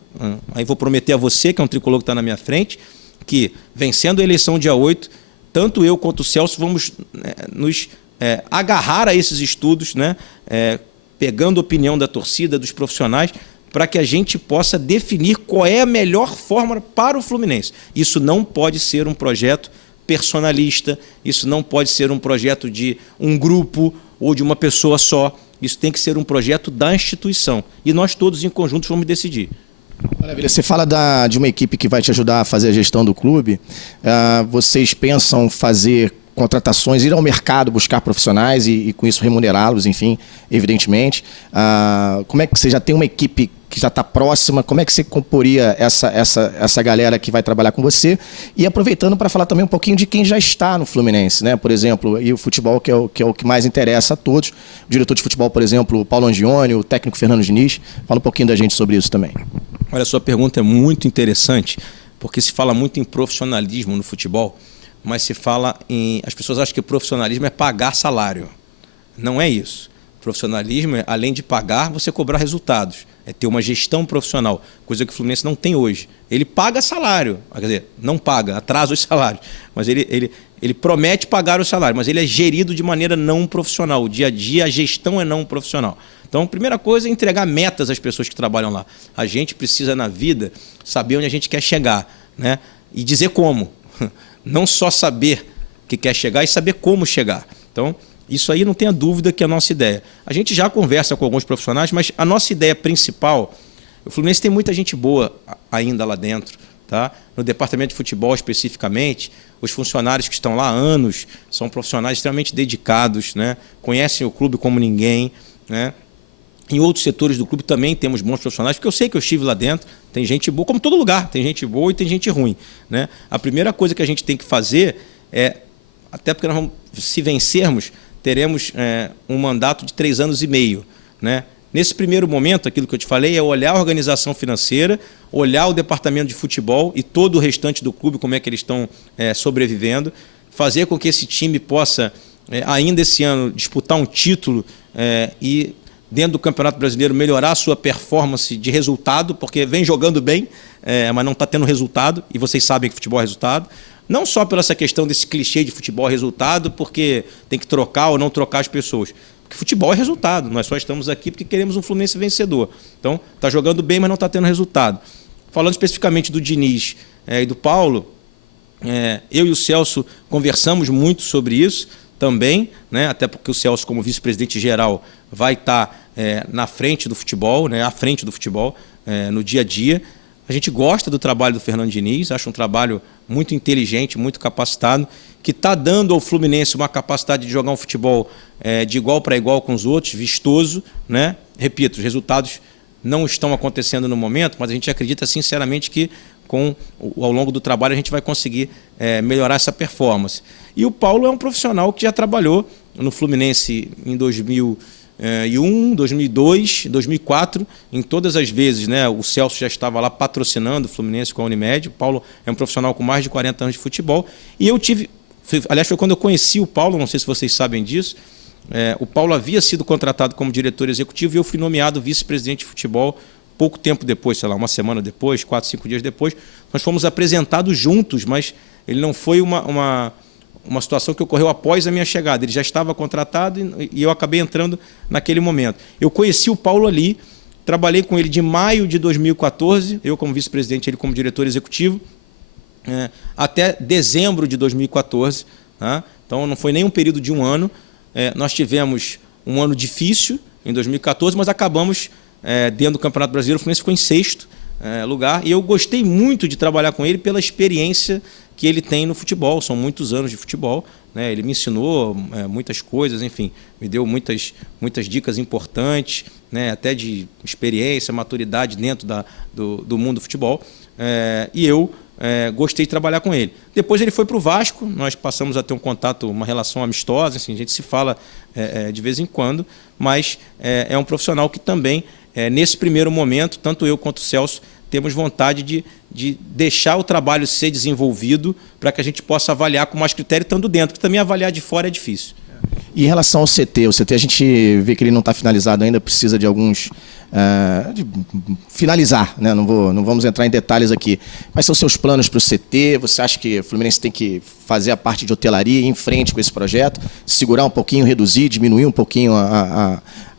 aí vou prometer a você, que é um tricolor que está na minha frente, que vencendo a eleição dia 8, tanto eu quanto o Celso vamos nos agarrar a esses estudos, né? Pegando a opinião da torcida, dos profissionais, para que a gente possa definir qual é a melhor forma para o Fluminense. Isso não pode ser um projeto personalista, isso não pode ser um projeto de um grupo ou de uma pessoa só. Isso tem que ser um projeto da instituição. E nós todos em conjunto vamos decidir. Maravilha. Você fala de uma equipe que vai te ajudar a fazer a gestão do clube. Vocês pensam fazer contratações, ir ao mercado buscar profissionais e com isso remunerá-los, enfim, evidentemente. Como é que você já tem uma equipe que já está próxima? Como é que você comporia essa galera que vai trabalhar com você? E aproveitando para falar também um pouquinho de quem já está no Fluminense, né? Por exemplo, e o futebol que é o que mais interessa a todos. O diretor de futebol, por exemplo, o Paulo Angione, o técnico Fernando Diniz. Fala um pouquinho da gente sobre isso também. Olha, a sua pergunta é muito interessante, porque se fala muito em profissionalismo no futebol, mas se fala em... As pessoas acham que profissionalismo é pagar salário. Não é isso. Profissionalismo é, além de pagar, você cobrar resultados. É ter uma gestão profissional, coisa que o Fluminense não tem hoje. Ele paga salário, quer dizer, não paga, atrasa os salários, mas ele promete pagar o salário, mas ele é gerido de maneira não profissional. O dia a dia, a gestão é não profissional. Então, a primeira coisa é entregar metas às pessoas que trabalham lá. A gente precisa, na vida, saber onde a gente quer chegar, né? E dizer como. Não só saber que quer chegar e saber como chegar. Então, isso aí não tenha dúvida que é a nossa ideia. A gente já conversa com alguns profissionais, mas a nossa ideia principal... O Fluminense tem muita gente boa ainda lá dentro, tá? No departamento de futebol especificamente, os funcionários que estão lá há anos são profissionais extremamente dedicados, né? Conhecem o clube como ninguém, né? Em outros setores do clube também temos bons profissionais, porque eu sei que eu estive lá dentro, tem gente boa, como todo lugar, tem gente boa e tem gente ruim, né? A primeira coisa que a gente tem que fazer é, até porque nós vamos, se vencermos, teremos um mandato de 3 anos e meio, né? Nesse primeiro momento, aquilo que eu te falei é olhar a organização financeira, olhar o departamento de futebol e todo o restante do clube, como é que eles estão sobrevivendo, fazer com que esse time possa, ainda esse ano, disputar um título e, dentro do Campeonato Brasileiro, melhorar a sua performance de resultado, porque vem jogando bem, mas não está tendo resultado, e vocês sabem que futebol é resultado. Não só pela essa questão desse clichê de futebol é resultado, porque tem que trocar ou não trocar as pessoas. Porque futebol é resultado, nós só estamos aqui porque queremos um Fluminense vencedor. Então, está jogando bem, mas não está tendo resultado. Falando especificamente do Diniz e do Paulo, eu e o Celso conversamos muito sobre isso também, né? Até porque o Celso, como vice-presidente geral, vai estar na frente do futebol, né? À frente do futebol, no dia a dia. A gente gosta do trabalho do Fernando Diniz, acha um trabalho muito inteligente, muito capacitado, que está dando ao Fluminense uma capacidade de jogar um futebol de igual para igual com os outros, vistoso, né? Repito, os resultados não estão acontecendo no momento, mas a gente acredita sinceramente que ao longo do trabalho a gente vai conseguir melhorar essa performance. E o Paulo é um profissional que já trabalhou no Fluminense em 2001, 2002, 2004, em todas as vezes, né? O Celso já estava lá patrocinando o Fluminense com a Unimed. O Paulo é um profissional com mais de 40 anos de futebol. E eu aliás, foi quando eu conheci o Paulo, não sei se vocês sabem disso. O Paulo havia sido contratado como diretor executivo e eu fui nomeado vice-presidente de futebol pouco tempo depois, sei lá, uma semana depois, 4, 5 dias depois. Nós fomos apresentados juntos, mas ele não foi uma situação que ocorreu após a minha chegada. Ele já estava contratado e eu acabei entrando naquele momento. Eu conheci o Paulo ali, trabalhei com ele de maio de 2014, eu como vice-presidente, ele como diretor executivo, até dezembro de 2014. Tá? Então, não foi nem um período de um ano. Nós tivemos um ano difícil em 2014, mas acabamos, dentro do Campeonato Brasileiro, o Fluminense ficou em 6º lugar. E eu gostei muito de trabalhar com ele pela experiência que ele tem no futebol. São muitos anos de futebol, né? Ele me ensinou muitas coisas, enfim, me deu muitas dicas importantes, né? Até de experiência, maturidade dentro do mundo do futebol. E eu gostei de trabalhar com ele. Depois ele foi para o Vasco, nós passamos a ter um contato, uma relação amistosa, assim, a gente se fala de vez em quando, mas é um profissional que também, nesse primeiro momento, tanto eu quanto o Celso, temos vontade de deixar o trabalho ser desenvolvido para que a gente possa avaliar com mais critério estando dentro, porque também avaliar de fora é difícil. E em relação ao CT, o CT a gente vê que ele não está finalizado ainda, precisa de alguns... de finalizar, né? Não vamos entrar em detalhes aqui. Quais são os seus planos para o CT? Você acha que o Fluminense tem que fazer a parte de hotelaria, ir em frente com esse projeto, segurar um pouquinho, reduzir, diminuir um pouquinho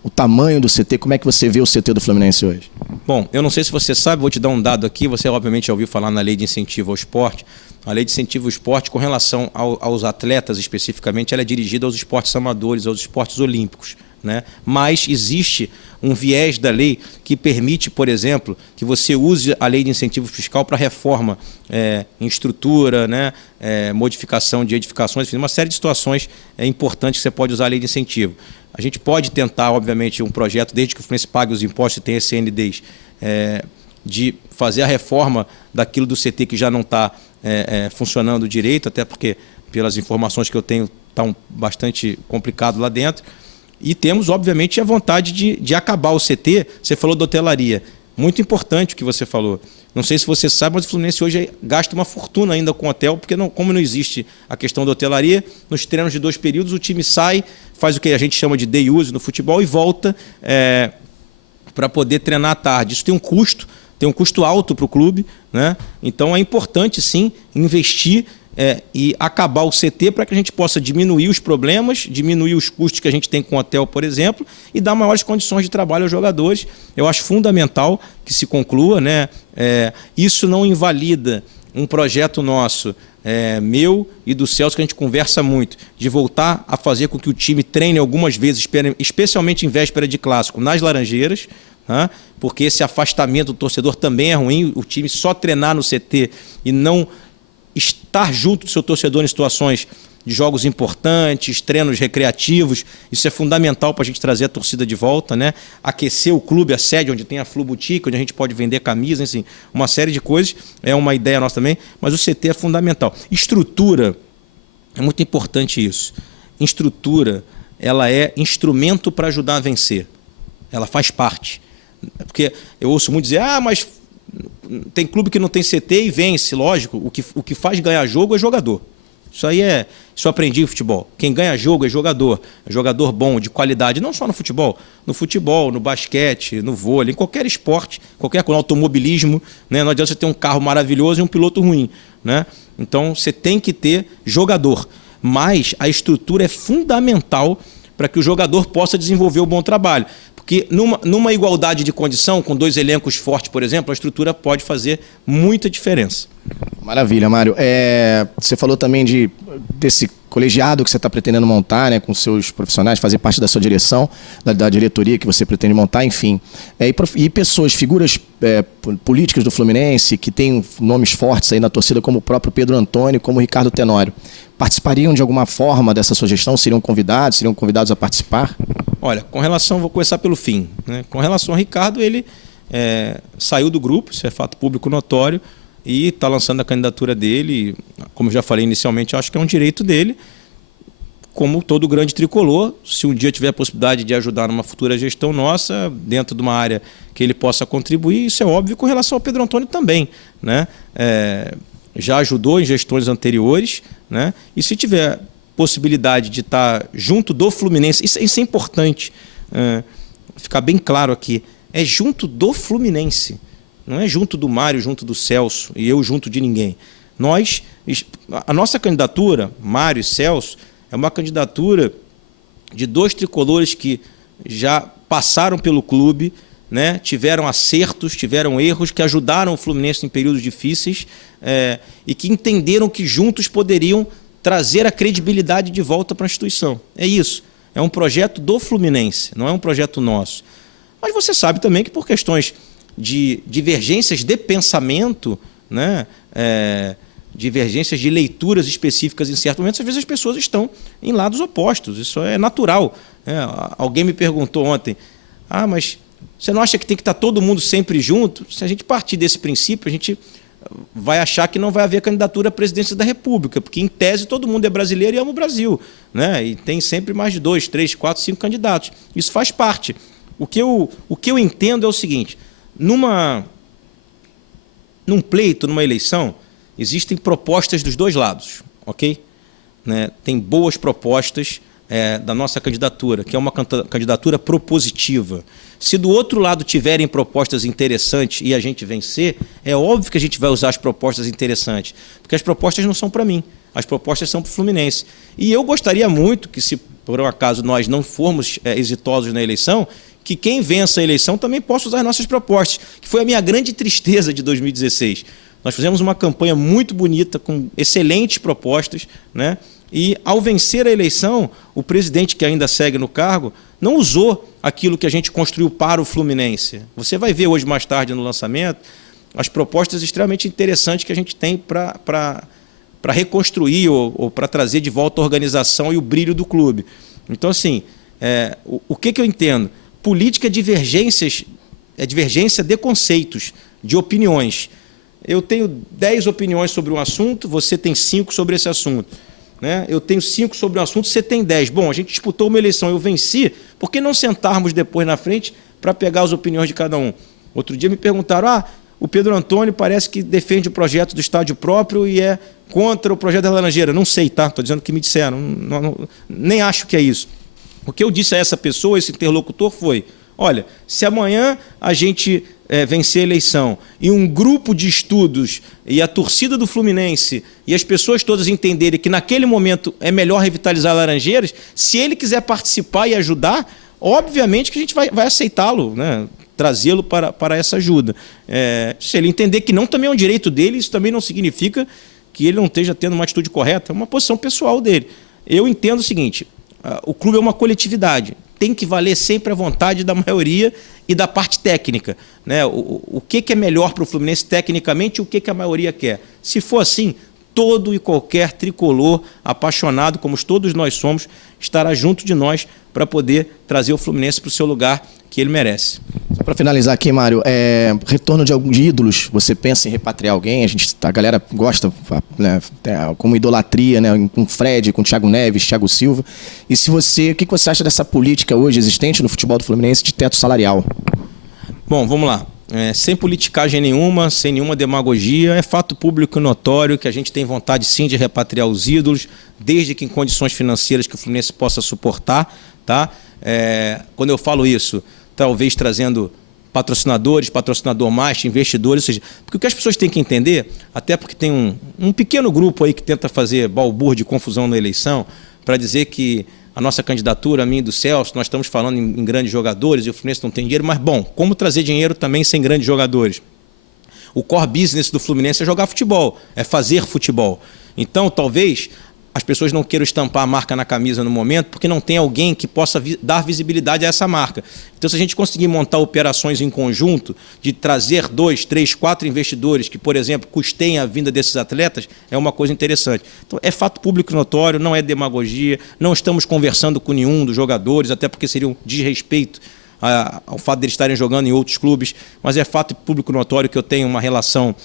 o tamanho do CT? Como é que você vê o CT do Fluminense hoje? Bom, eu não sei se você sabe, vou te dar um dado aqui, você obviamente já ouviu falar na Lei de Incentivo ao Esporte. A Lei de Incentivo ao Esporte, com relação aos atletas especificamente, ela é dirigida aos esportes amadores, aos esportes olímpicos, né? Mas existe um viés da lei que permite, por exemplo, que você use a Lei de Incentivo Fiscal para reforma em estrutura, né? Modificação de edificações, enfim, uma série de situações importantes que você pode usar a Lei de Incentivo. A gente pode tentar, obviamente, um projeto, desde que o Fluminense pague os impostos e tenha CNDs, de fazer a reforma daquilo do CT que já não está funcionando direito, até porque, pelas informações que eu tenho, está bastante complicado lá dentro. E temos, obviamente, a vontade de acabar o CT. Você falou da hotelaria. Muito importante o que você falou. Não sei se você sabe, mas o Fluminense hoje gasta uma fortuna ainda com hotel, porque como não existe a questão da hotelaria, nos treinos de 2 períodos o time sai, faz o que a gente chama de day use no futebol e volta para poder treinar à tarde. Isso tem um custo alto para o clube, né? Então é importante, sim, investir e acabar o CT para que a gente possa diminuir os problemas, diminuir os custos que a gente tem com o hotel, por exemplo, e dar maiores condições de trabalho aos jogadores. Eu acho fundamental que se conclua, né? Isso não invalida um projeto nosso, meu e do Celso, que a gente conversa muito, de voltar a fazer com que o time treine algumas vezes, especialmente em véspera de clássico, nas Laranjeiras, né? Porque esse afastamento do torcedor também é ruim, o time só treinar no CT e não estar junto do seu torcedor em situações de jogos importantes, treinos recreativos. Isso é fundamental para a gente trazer a torcida de volta, né? Aquecer o clube, a sede onde tem a Flu Boutique, onde a gente pode vender camisas, assim, uma série de coisas. É uma ideia nossa também, mas o CT é fundamental. Estrutura, é muito importante isso. Estrutura, ela é instrumento para ajudar a vencer. Ela faz parte. Porque eu ouço muito dizer, mas tem clube que não tem CT e vence. Lógico, o que faz ganhar jogo é jogador. Isso eu aprendi em futebol. Quem ganha jogo é jogador bom, de qualidade, não só no futebol, no basquete, no vôlei, em qualquer esporte, no automobilismo, né? Não adianta você ter um carro maravilhoso e um piloto ruim, né? Então você tem que ter jogador, mas a estrutura é fundamental para que o jogador possa desenvolver um bom trabalho. Porque numa igualdade de condição, com 2 elencos fortes, por exemplo, a estrutura pode fazer muita diferença. Maravilha, Mário. Você falou também desse colegiado que você está pretendendo montar, né, com seus profissionais, fazer parte da sua direção, da diretoria que você pretende montar, enfim. E pessoas, figuras políticas do Fluminense, que têm nomes fortes aí na torcida, como o próprio Pedro Antônio, como o Ricardo Tenório, participariam de alguma forma dessa sugestão? Seriam convidados a participar? Olha, vou começar pelo fim, né? Com relação ao Ricardo, ele saiu do grupo, isso é fato público notório, e está lançando a candidatura dele. Como já falei inicialmente, eu acho que é um direito dele, como todo grande tricolor. Se um dia tiver a possibilidade de ajudar numa futura gestão nossa, dentro de uma área que ele possa contribuir, isso é óbvio. Com relação ao Pedro Antônio também, né? Já ajudou em gestões anteriores, né? E se tiver possibilidade de estar junto do Fluminense, isso é importante ficar bem claro aqui, é junto do Fluminense, não é junto do Mário, junto do Celso e eu junto de ninguém. A nossa candidatura, Mário e Celso, é uma candidatura de 2 tricolores que já passaram pelo clube, né? Tiveram acertos, tiveram erros, que ajudaram o Fluminense em períodos difíceis e que entenderam que juntos poderiam trazer a credibilidade de volta para a instituição. É isso. É um projeto do Fluminense, não é um projeto nosso. Mas você sabe também que por questões de divergências de pensamento, né? Divergências de leituras específicas em certos momentos, às vezes as pessoas estão em lados opostos. Isso é natural. Alguém me perguntou ontem, mas você não acha que tem que estar todo mundo sempre junto? Se a gente partir desse princípio, a gente vai achar que não vai haver candidatura à presidência da República, porque, em tese, todo mundo é brasileiro e ama o Brasil, né? E tem sempre mais de 2, 3, 4, 5 candidatos. Isso faz parte. O que eu entendo é o seguinte, num pleito, numa eleição, existem propostas dos 2 lados, ok? Né? Tem boas propostas da nossa candidatura, que é uma candidatura propositiva. Se do outro lado tiverem propostas interessantes e a gente vencer, é óbvio que a gente vai usar as propostas interessantes, porque as propostas não são para mim, as propostas são para o Fluminense. E eu gostaria muito que, se por um acaso nós não formos exitosos na eleição, que quem vença a eleição também possa usar as nossas propostas, que foi a minha grande tristeza de 2016. Nós fizemos uma campanha muito bonita, com excelentes propostas, né? E, ao vencer a eleição, o presidente, que ainda segue no cargo, não usou aquilo que a gente construiu para o Fluminense. Você vai ver hoje, mais tarde, no lançamento, as propostas extremamente interessantes que a gente tem para reconstruir ou para trazer de volta a organização e o brilho do clube. Então, assim, o que eu entendo? Política é divergência de conceitos, de opiniões. Eu tenho 10 opiniões sobre um assunto, você tem 5 sobre esse assunto. Né? Eu tenho 5 sobre um assunto, você tem 10. Bom, a gente disputou uma eleição, eu venci, por que não sentarmos depois na frente para pegar as opiniões de cada um? Outro dia me perguntaram, o Pedro Antônio parece que defende o projeto do estádio próprio e é contra o projeto da Laranjeira. Não sei, tá? Estou dizendo o que me disseram, nem acho que é isso. O que eu disse a essa pessoa, esse interlocutor, foi, olha, se amanhã a gente vencer a eleição e um grupo de estudos e a torcida do Fluminense e as pessoas todas entenderem que naquele momento é melhor revitalizar Laranjeiras, se ele quiser participar e ajudar, obviamente que a gente vai aceitá-lo, né? Trazê-lo para essa ajuda. Se ele entender que não, também é um direito dele, isso também não significa que ele não esteja tendo uma atitude correta, é uma posição pessoal dele. Eu entendo o seguinte, o clube é uma coletividade, tem que valer sempre a vontade da maioria e da parte técnica, né? O que é melhor para o Fluminense tecnicamente e o que a maioria quer. Se for assim, todo e qualquer tricolor apaixonado, como todos nós somos, estará junto de nós para poder trazer o Fluminense para o seu lugar que ele merece. Para finalizar aqui, Mário, retorno de alguns ídolos, você pensa em repatriar alguém? A galera gosta, né, como idolatria, né, com o Fred, com o Thiago Neves, Thiago Silva. E o que você acha dessa política hoje existente no futebol do Fluminense de teto salarial? Bom, vamos lá. Sem politicagem nenhuma, sem nenhuma demagogia, é fato público e notório que a gente tem vontade sim de repatriar os ídolos, desde que em condições financeiras que o Fluminense possa suportar, tá? Quando eu falo isso, talvez trazendo patrocinadores, patrocinador mais, investidores, ou seja, porque o que as pessoas têm que entender, até porque tem um pequeno grupo aí que tenta fazer balbúrdia de confusão na eleição, para dizer que a nossa candidatura, a minha e do Celso, nós estamos falando em grandes jogadores e o Fluminense não tem dinheiro, mas bom, como trazer dinheiro também sem grandes jogadores? O core business do Fluminense é jogar futebol, é fazer futebol. Então, talvez as pessoas não queiram estampar a marca na camisa no momento porque não tem alguém que possa dar visibilidade a essa marca. Então, se a gente conseguir montar operações em conjunto, de trazer 2, 3, 4 investidores que, por exemplo, custeiem a vinda desses atletas, é uma coisa interessante. Então, é fato público e notório, não é demagogia, não estamos conversando com nenhum dos jogadores, até porque seria um desrespeito ao fato de eles estarem jogando em outros clubes, mas é fato público notório que eu tenho uma relação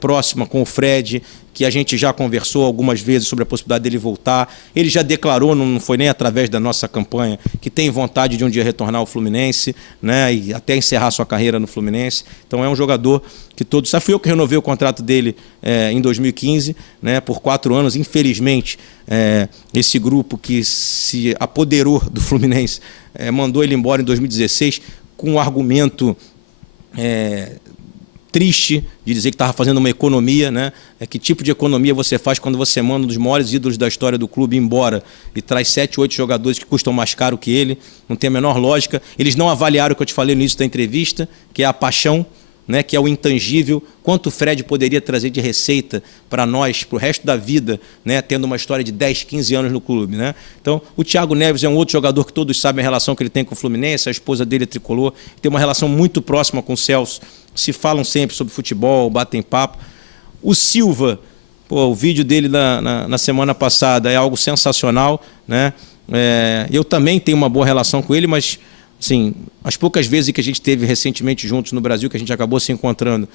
próxima com o Fred, que a gente já conversou algumas vezes sobre a possibilidade dele voltar. Ele já declarou, não foi nem através da nossa campanha, que tem vontade de um dia retornar ao Fluminense, né, e até encerrar sua carreira no Fluminense. Então é um jogador que todos... Fui eu que renovei o contrato dele em 2015, né, por 4 anos. Infelizmente, esse grupo que se apoderou do Fluminense mandou ele embora em 2016 com um argumento triste de dizer que estava fazendo uma economia, né? Que tipo de economia você faz quando você manda um dos maiores ídolos da história do clube embora e traz 7, 8 jogadores que custam mais caro que ele? Não tem a menor lógica. Eles não avaliaram o que eu te falei no início da entrevista, que é a paixão, né, que é o intangível, quanto o Fred poderia trazer de receita para nós, para o resto da vida, né, tendo uma história de 10, 15 anos no clube. Né? Então, o Thiago Neves é um outro jogador que todos sabem a relação que ele tem com o Fluminense, a esposa dele é tricolor, tem uma relação muito próxima com o Celso, se falam sempre sobre futebol, batem papo. O Silva, o vídeo dele na semana passada é algo sensacional, né? Eu também tenho uma boa relação com ele, mas assim, as poucas vezes que a gente teve recentemente juntos no Brasil, que a gente acabou se encontrando,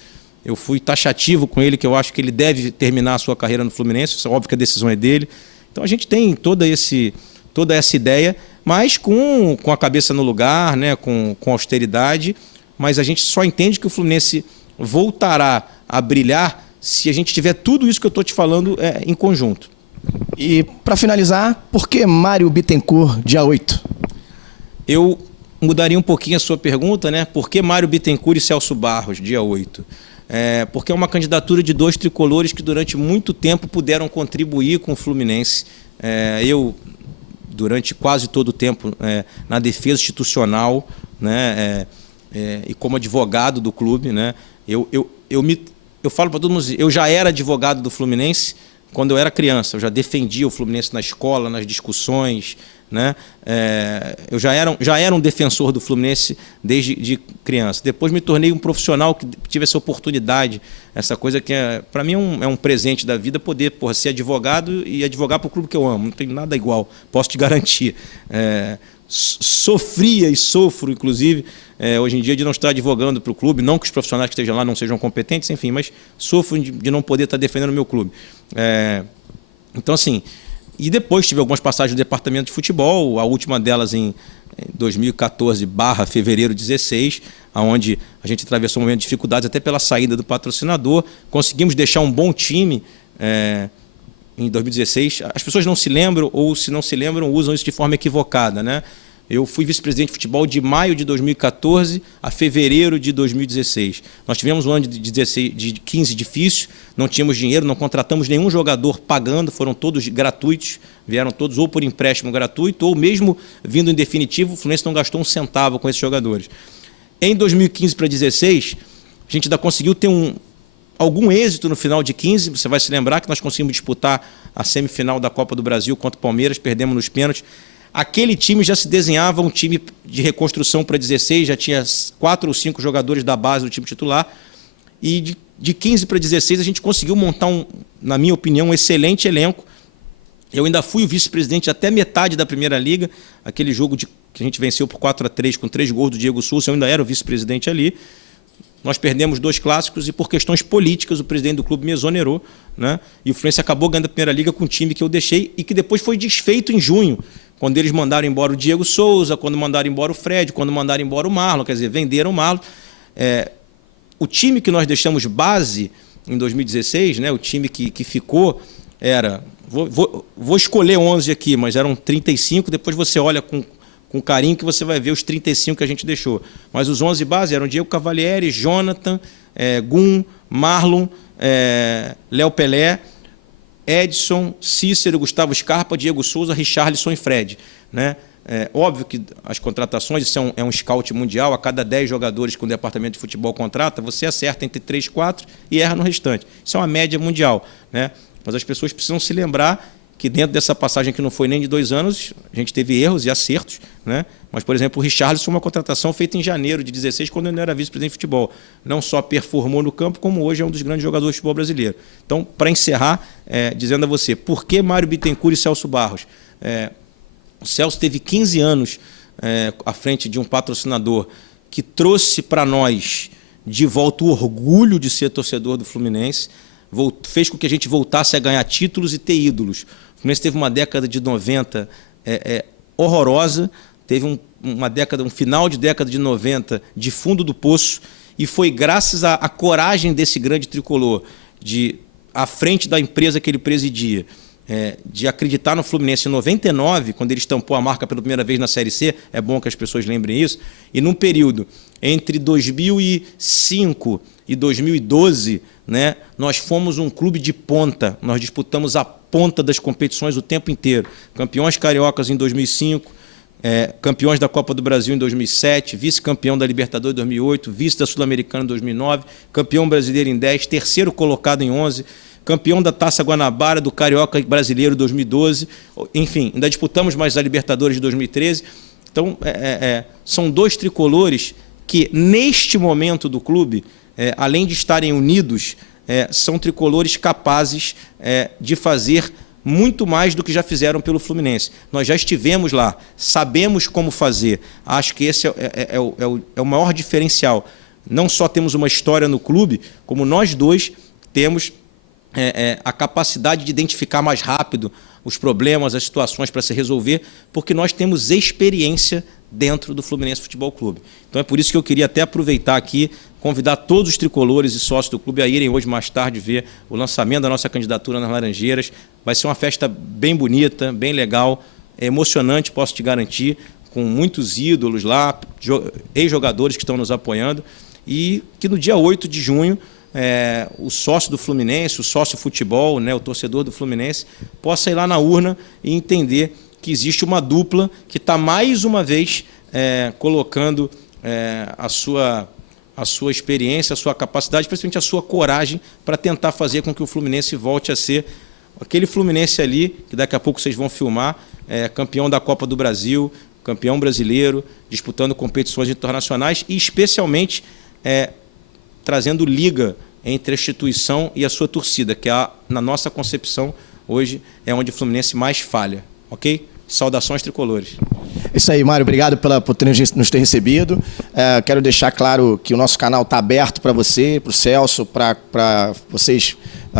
eu fui taxativo com ele, que eu acho que ele deve terminar a sua carreira no Fluminense, isso é óbvio que a decisão é dele. Então a gente tem toda essa ideia, mas com a cabeça no lugar, né, com austeridade, mas a gente só entende que o Fluminense voltará a brilhar se a gente tiver tudo isso que eu estou te falando em conjunto. E para finalizar, por que Mário Bittencourt, dia 8? Eu mudaria um pouquinho a sua pergunta, né? Por que Mário Bittencourt e Celso Barros, dia 8? Porque é uma candidatura de 2 tricolores que durante muito tempo puderam contribuir com o Fluminense. Eu, durante quase todo o tempo, na defesa institucional, né? E como advogado do clube, né? Eu falo para todo mundo, eu já era advogado do Fluminense quando eu era criança, eu já defendia o Fluminense na escola, nas discussões, né? Eu já era um defensor do Fluminense desde criança. Depois me tornei um profissional que tive essa oportunidade, essa coisa que para mim é um presente da vida, poder ser advogado e advogar para o clube que eu amo. Não tem nada igual, posso te garantir. Sofria e sofro, inclusive, hoje em dia, de não estar advogando para o clube, não que os profissionais que estejam lá não sejam competentes, enfim, mas sofro de não poder estar defendendo o meu clube. Então, assim, e depois tive algumas passagens no departamento de futebol, a última delas em 2014/fevereiro 16, onde a gente atravessou um momento de dificuldades até pela saída do patrocinador, conseguimos deixar um bom time em 2016. As pessoas não se lembram, ou se não se lembram, usam isso de forma equivocada, né? Eu fui vice-presidente de futebol de maio de 2014 a fevereiro de 2016. Nós tivemos um ano de 15 difícil, não tínhamos dinheiro, não contratamos nenhum jogador pagando, foram todos gratuitos, vieram todos ou por empréstimo gratuito ou mesmo vindo em definitivo, o Fluminense não gastou um centavo com esses jogadores. Em 2015 para 2016, a gente ainda conseguiu ter algum êxito no final de 15, você vai se lembrar que nós conseguimos disputar a semifinal da Copa do Brasil contra o Palmeiras, perdemos nos pênaltis. Aquele time já se desenhava um time de reconstrução para 16, já tinha 4 ou 5 jogadores da base do time titular. e de 15 para 16 a gente conseguiu montar, na minha opinião, um excelente elenco. Eu ainda fui o vice-presidente até metade da Primeira Liga, aquele jogo que a gente venceu por 4-3 com 3 gols do Diego Souza, eu ainda era o vice-presidente ali. Nós perdemos 2 clássicos e, por questões políticas, o presidente do clube me exonerou, né? E o Fluminense acabou ganhando a Primeira Liga com um time que eu deixei e que depois foi desfeito em junho, quando eles mandaram embora o Diego Souza, quando mandaram embora o Fred, quando mandaram embora o Marlon, quer dizer, venderam o Marlon. O time que nós deixamos base em 2016, né, o time que ficou era... Vou escolher 11 aqui, mas eram 35, depois você olha com carinho que você vai ver os 35 que a gente deixou. Mas os 11 base eram Diego Cavalieri, Jonathan, Gum, Marlon, Léo Pelé, Edson, Cícero, Gustavo Scarpa, Diego Souza, Richarlison e Fred, né? Óbvio que as contratações, isso é um scout mundial, a cada 10 jogadores que o departamento de futebol contrata, você acerta entre 3 e 4 e erra no restante. Isso é uma média mundial, né? Mas as pessoas precisam se lembrar que dentro dessa passagem que não foi nem de 2 anos, a gente teve erros e acertos, né? Mas, por exemplo, o Richarlison foi uma contratação feita em janeiro de 16, quando ele não era vice-presidente de futebol. Não só performou no campo, como hoje é um dos grandes jogadores de futebol brasileiro. Então, para encerrar, dizendo a você, por que Mário Bittencourt e Celso Barros? O Celso teve 15 anos à frente de um patrocinador que trouxe para nós de volta o orgulho de ser torcedor do Fluminense, fez com que a gente voltasse a ganhar títulos e ter ídolos. O Fluminense teve uma década de 90 horrorosa, teve um final de década de 90 de fundo do poço, e foi graças à coragem desse grande tricolor, à frente da empresa que ele presidia, de acreditar no Fluminense em 99, quando ele estampou a marca pela primeira vez na Série C, é bom que as pessoas lembrem isso, e num período entre 2005 e 2012, né, nós fomos um clube de ponta, nós disputamos a ponta das competições o tempo inteiro. Campeões cariocas em 2005, campeões da Copa do Brasil em 2007, vice-campeão da Libertadores em 2008, vice da Sul-Americana em 2009, campeão brasileiro em 10, terceiro colocado em 11, campeão da Taça Guanabara, do Carioca Brasileiro em 2012, enfim, ainda disputamos mais a Libertadores de 2013. Então, são 2 tricolores que, neste momento do clube, além de estarem unidos, são tricolores capazes de fazer muito mais do que já fizeram pelo Fluminense. Nós já estivemos lá, sabemos como fazer. Acho que esse é o maior diferencial. Não só temos uma história no clube, como nós dois temos a capacidade de identificar mais rápido os problemas, as situações para se resolver, porque nós temos experiência dentro do Fluminense Futebol Clube. Então é por isso que eu queria até aproveitar aqui, convidar todos os tricolores e sócios do clube a irem hoje mais tarde ver o lançamento da nossa candidatura nas Laranjeiras. Vai ser uma festa bem bonita, bem legal, emocionante, posso te garantir, com muitos ídolos lá, ex-jogadores que estão nos apoiando, e que no dia 8 de junho o sócio do Fluminense, o sócio futebol, né, o torcedor do Fluminense, possa ir lá na urna e entender que existe uma dupla que está mais uma vez colocando a sua experiência, a sua capacidade, principalmente a sua coragem para tentar fazer com que o Fluminense volte a ser aquele Fluminense ali, que daqui a pouco vocês vão filmar, campeão da Copa do Brasil, campeão brasileiro, disputando competições internacionais e especialmente trazendo liga entre a instituição e a sua torcida, que na nossa concepção hoje é onde o Fluminense mais falha. Ok? Saudações tricolores. Isso aí, Mário. Obrigado por nos ter recebido. Quero deixar claro que o nosso canal está aberto para você, para o Celso, para vocês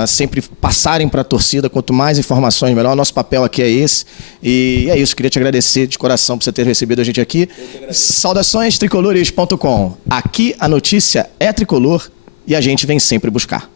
sempre passarem para a torcida. Quanto mais informações, melhor. Nosso papel aqui é esse. E é isso. Queria te agradecer de coração por você ter recebido a gente aqui. Saudações tricolores.com. Aqui a notícia é tricolor e a gente vem sempre buscar.